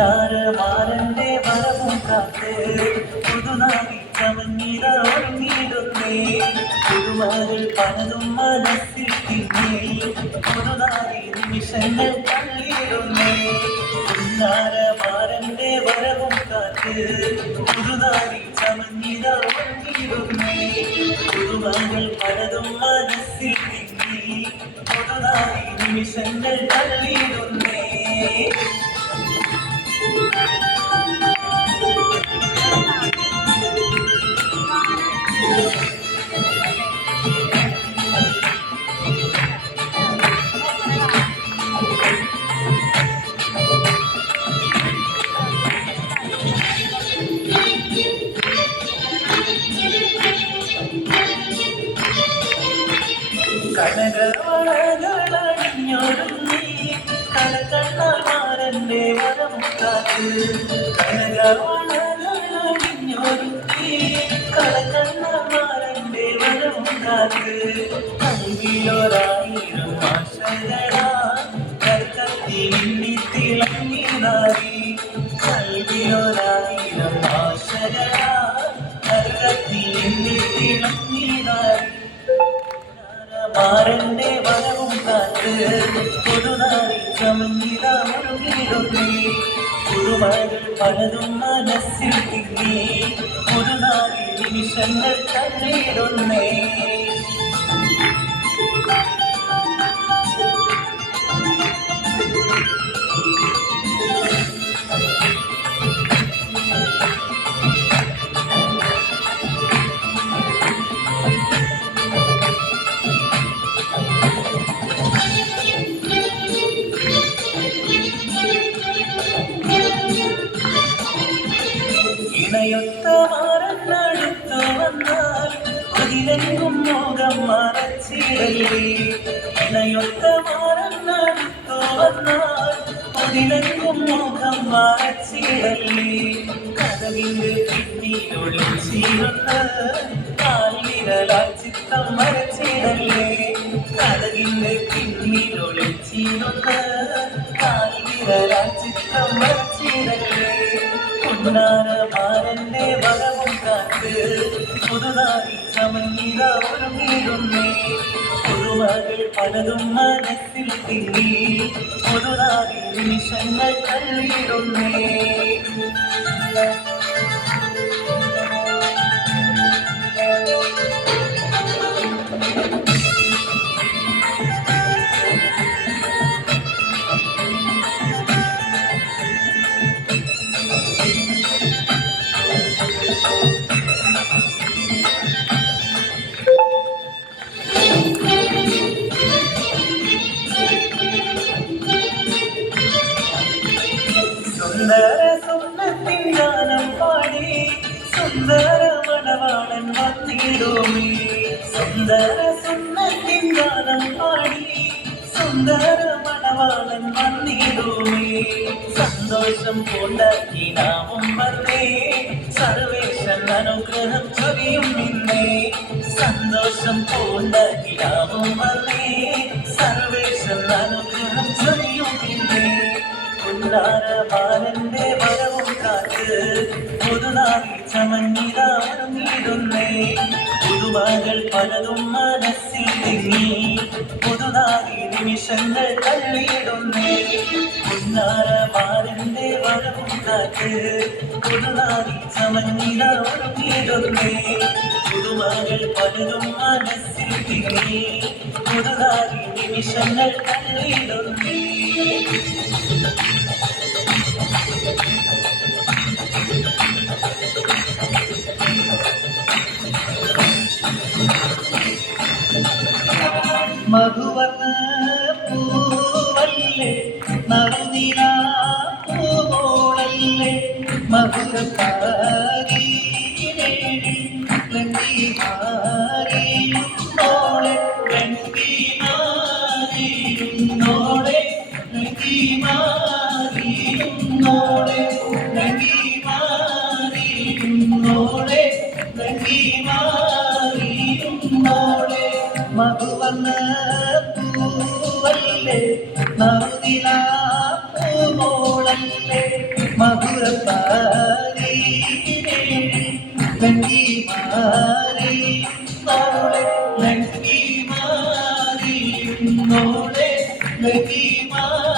മാരന്റെ വരവും കാത്ത് പുതുനാളി ചമഞ്ഞിട ഒരുങ്ങിടുന്നേ പുതുമകൾ പലതും മനസ്സിൽ തിന്നേ പുതുനാളി നിമിഷങ്ങൾ തള്ളിയിടുന്നേ മാരന്റെ വരവും കാത്ത് പുതുനാളി ചമഞ്ഞിട ഒരുങ്ങിടുന്നേ പുതുമകൾ പലതും മനസ്സിൽ തിന്നേ പുതുനാളി നിമിഷങ്ങൾ തള്ളിയിടുന്നേ കനകവളകളണിഞ്ഞൊരുങ്ങി കനകണ്ണാമാരന്റെ വരം കാത്ത് കനകവളകളണിഞ്ഞൊരുങ്ങി കനകണ്ണാമാരന്റെ വരം കാത്ത് കൽവിലൊരായിരം ആശകളാ കൽക്കത്തി മിന്നി തിളങ്ങി നാരി കൽവിലൊരായിരം ആശകളാ കൽക്കത്തി മിന്നി തിളങ്ങി നാരി മാരന്റെ വരവും കാത്ത് പുതുനാളി ചമഞ്ഞിട മുഴുകിടുന്നേ പുതുമകൾ പലതും മനസ്സിൽ തിങ്ങി പുതുനാളി നിമിഷങ്ങൾ തള്ളിയിടുന്നേ ഇണയൊത്ത മാറന്നടുത്തു വന്നാൽ അതിലെങ്കും മോഹം മറച്ചിടല്ലേ ഇണയൊത്ത മാറന്നടുത്തു വന്നാൽ അതിലെങ്കും മോഹം മറച്ചിടല്ലേ കഥവിന്റെ പിന്നിലൊളിച്ചിരുന്ന കാൽവിരലാൽ ചിത്തം മറച്ചിടല്ലേ കഥവിന്റെ പിന്നിലൊളിച്ചിരുന്ന കാൽവിരലാൽ ചിത്തം മറച്ചിടല്ലേ മാരന്റെ വരവും കാത്ത് പുതുനാളി ചമഞ്ഞിട ഒരുങ്ങിടുന്നേ പുതുമകൾ പലതും മനസ്സിൽ തിങ്ങി പുതുനാളി നിമിഷങ്ങൾ തള്ളിയിടുന്നേ സുന്ദര സ്വപ്നത്തിൻ ഗാനം പാടി സുന്ദര മണവാളൻ വന്നിടുമേ സുന്ദര സ്വപ്നത്തിൻ ഗാനം പാടി സുന്ദര മണവാളൻ വന്നിടുമേ സന്തോഷം കൊണ്ടാക്കി നാമം വന്നേ സർവേശൻ അനുഗ്രഹം ചൊരിയും നിന്നേ സന്തോഷം കൊണ്ടാക്കി നാമം വന്നേ സർവേശൻ അനുഗ്രഹം ചൊരിയും നിന്നേ മാരന്റെ വരവും കാത്ത് പുതുനാളി ചമഞ്ഞിട ഒരുങ്ങിടുന്നേ പുതുമകൾ പലതും മനസ്സിൽ തിങ്ങി പുതുനാളി നിമിഷങ്ങൾ തള്ളിയിടുന്നേ മാരന്റെ വരവും കാത്ത് പുതുനാളി ചമഞ്ഞിട ഒരുങ്ങിടുന്നേ പുതുമകൾ പലതും മനസ്സിൽ തിങ്ങി പുതുനാളി നിമിഷങ്ങൾ തള്ളിയിടുന്നേ മധുവർണ്ണ പൂവല്ലേ നറുനില പൂവോളല്ലേ മധുരപ്പാരി ലങ്കിമാരിയുന്നോളെ ലങ്കിമാരിയുന്നോളെ ലങ്കിമാരിയുന്നോളെ ലങ്കിമാരിയുന്നോളെ ലങ്കിമാരിയുന്നോളെ മധുവർണ്ണ പൂവല്ലേ നറുനില പൂവോളല്ലേ മധുരപ്പാരി ലങ്കി മാറി നോളെ ലങ്കി മാറി നോളെ ലങ്കി മാറി